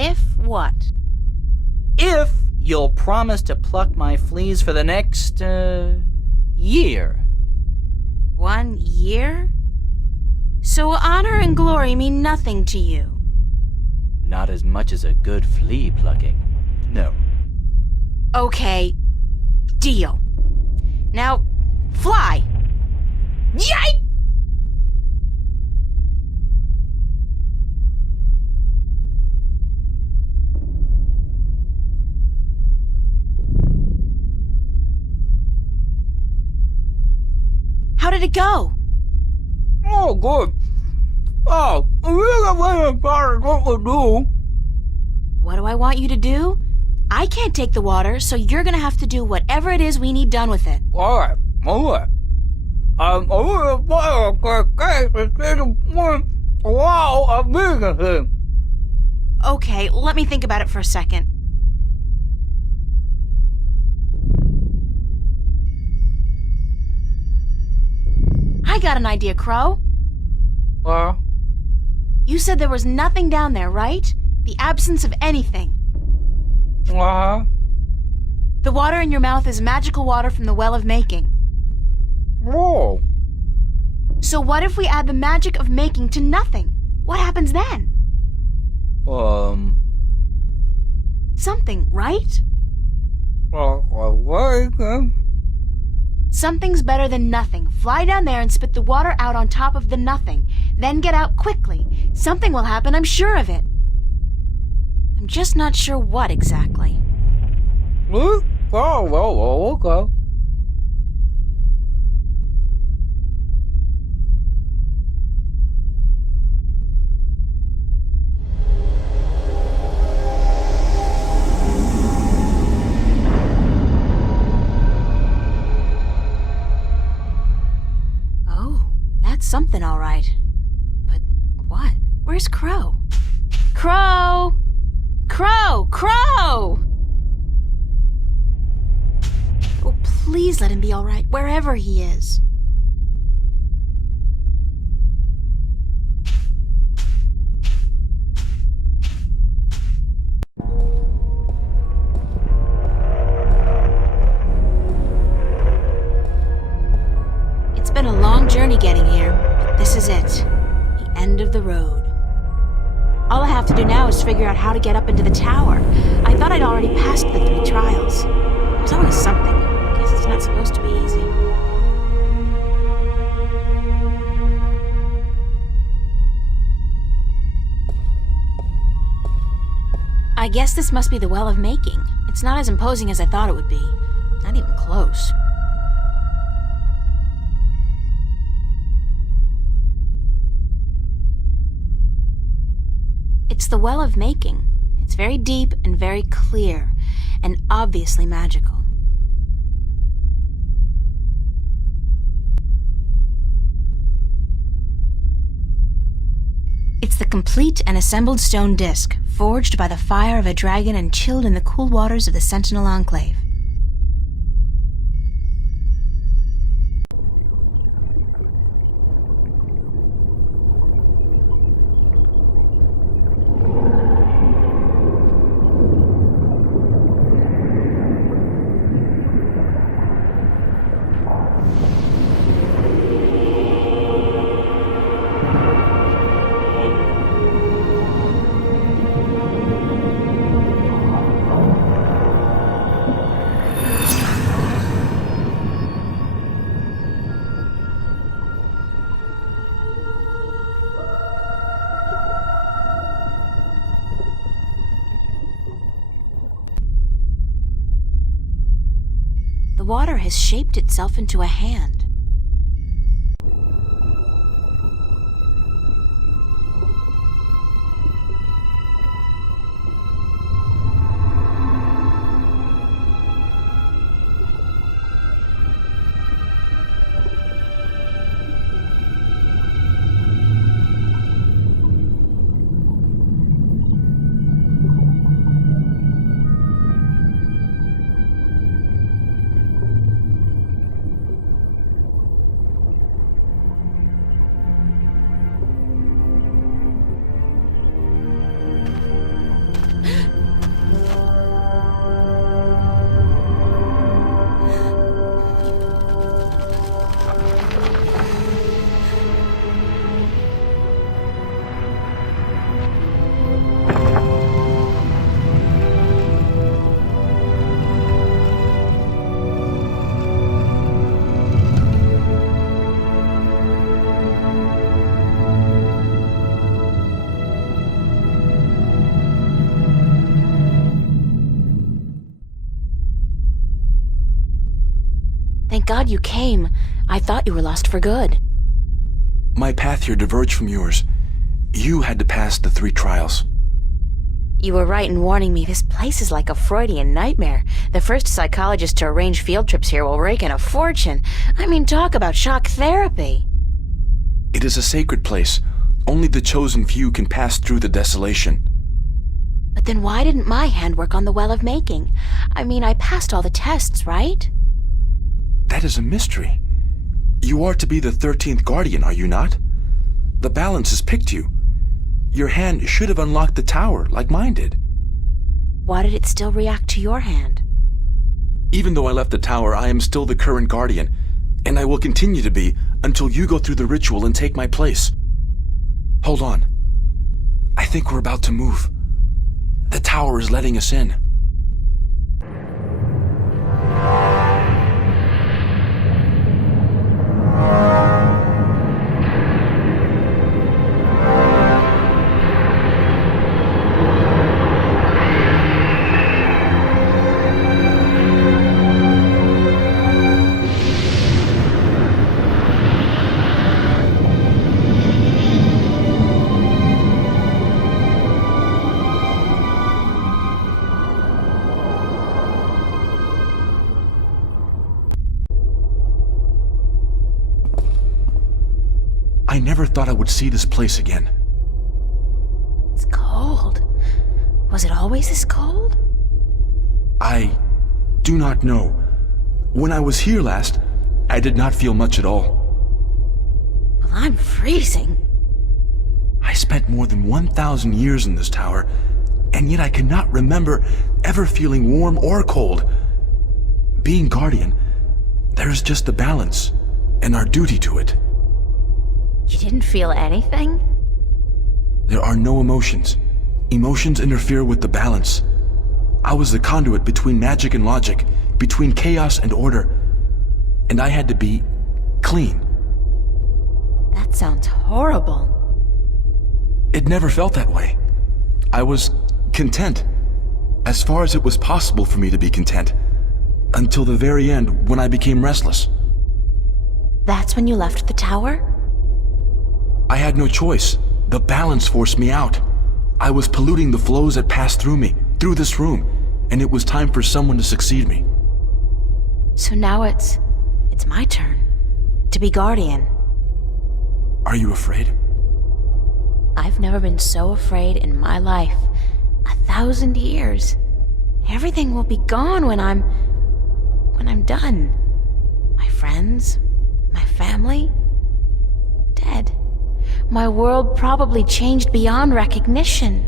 If what? If you'll promise to pluck my fleas for the next, year. 1 year? So honor and glory mean nothing to you? Not as much as a good flea plucking. No. Okay, deal. Now, fly! Yike! How did it go? Oh, good. Oh, what to do. What do I want you to do? I can't take the water, so you're gonna have to do whatever it is we need done with it. All right. Okay, let me think about it for a second. I got an idea, Crow. You said there was nothing down there, right? The absence of anything. The water in your mouth is magical water from the Well of Making. Oh. So what if we add the magic of making to nothing? What happens then? Something, right? Something's better than nothing. Fly down there and spit the water out on top of the nothing. Then get out quickly. Something will happen, I'm sure of it. I'm just not sure what exactly. Okay. Oh, that's something all right. But what? Where's Crow? Crow! Crow! Crow! Oh, please let him be all right, wherever he is. It's been a long journey getting here, but this is it. The end of the road. All I have to do now is figure out how to get up into the tower. I thought I'd already passed the 3 trials. There's always something. Guess it's not supposed to be easy. I guess this must be the Well of Making. It's not as imposing as I thought it would be. Not even close. It's the Well of Making. It's very deep and very clear, and obviously magical. It's the complete and assembled stone disc, forged by the fire of a dragon and chilled in the cool waters of the Sentinel Enclave. The water has shaped itself into a hand. God you came. I thought you were lost for good. My path here diverged from yours. You had to pass the 3 trials. You were right in warning me. This place is like a Freudian nightmare. The first psychologist to arrange field trips here will rake in a fortune. I mean, talk about shock therapy. It is a sacred place. Only the chosen few can pass through the desolation. But then why didn't my hand work on the Well of Making? I mean, I passed all the tests, right? That is a mystery. You are to be the 13th guardian, are you not? The balance has picked you. Your hand should have unlocked the tower, like mine did. Why did it still react to your hand? Even though I left the tower, I am still the current guardian, and I will continue to be until you go through the ritual and take my place. Hold on. I think we're about to move. The tower is letting us in. I never thought I would see this place again. It's cold. Was it always this cold? I do not know. When I was here last, I did not feel much at all. Well, I'm freezing. I spent more than 1,000 years in this tower, and yet I cannot remember ever feeling warm or cold. Being guardian, there is just the balance, and our duty to it. You didn't feel anything? There are no emotions. Emotions interfere with the balance. I was the conduit between magic and logic, between chaos and order, and I had to be clean. That sounds horrible. It never felt that way. I was content, as far as it was possible for me to be content, until the very end when I became restless. That's when you left the tower? I had no choice. The balance forced me out. I was polluting the flows that passed through me, through this room, and it was time for someone to succeed me. So now it's my turn to be guardian. Are you afraid? I've never been so afraid in my life. 1,000 years. Everything will be gone when I'm done. My friends, my family, dead. My world probably changed beyond recognition.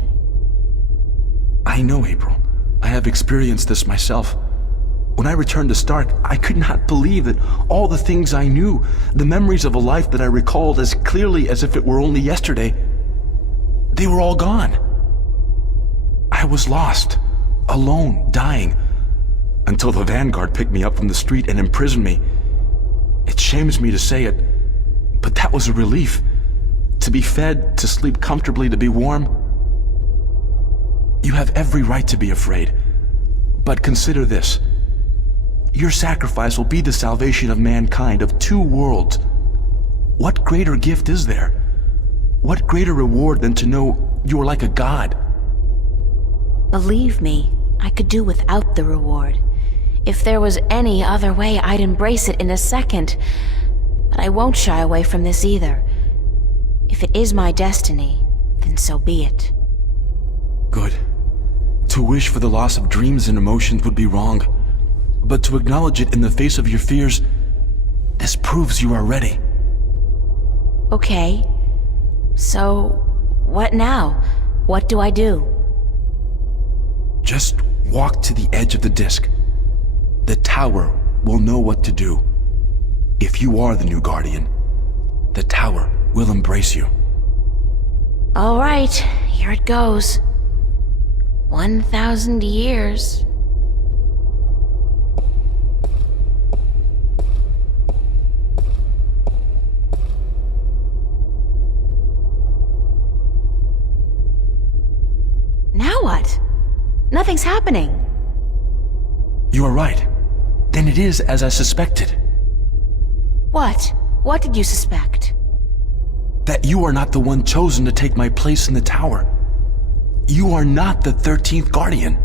I know, April. I have experienced this myself. When I returned to Stark, I could not believe that all the things I knew, the memories of a life that I recalled as clearly as if it were only yesterday, they were all gone. I was lost, alone, dying, until the Vanguard picked me up from the street and imprisoned me. It shames me to say it, but that was a relief. To be fed, to sleep comfortably, to be warm. You have every right to be afraid. But consider this. Your sacrifice will be the salvation of mankind, of 2 worlds. What greater gift is there? What greater reward than to know you are like a god? Believe me, I could do without the reward. If there was any other way, I'd embrace it in a second. But I won't shy away from this either. If it is my destiny, then so be it. Good. To wish for the loss of dreams and emotions would be wrong. But to acknowledge it in the face of your fears, this proves you are ready. Okay. So, what now? What do I do? Just walk to the edge of the disc. The tower will know what to do. If you are the new guardian, the tower will embrace you. All right, here it goes. 1,000 years. Now what? Nothing's happening. You are right. Then it is as I suspected. What? What did you suspect? That you are not the one chosen to take my place in the tower. You are not the 13th Guardian.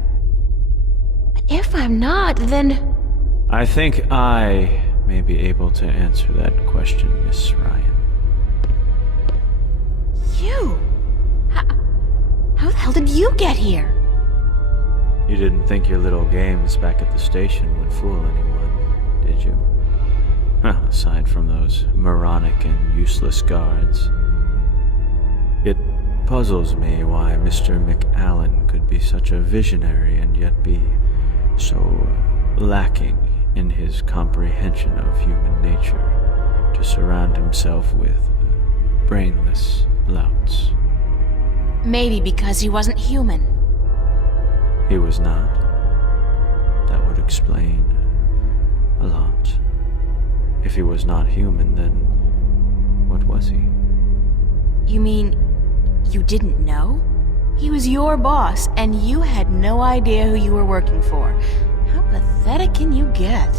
If I'm not, then... I think I may be able to answer that question, Miss Ryan. You? How the hell did you get here? You didn't think your little games back at the station would fool anyone, did you? Aside from those moronic and useless guards. It puzzles me why Mr. McAllen could be such a visionary and yet be so lacking in his comprehension of human nature to surround himself with brainless louts. Maybe because he wasn't human. He was not. That would explain a lot. If he was not human, then what was he? You mean you didn't know? He was your boss, and you had no idea who you were working for. How pathetic can you get?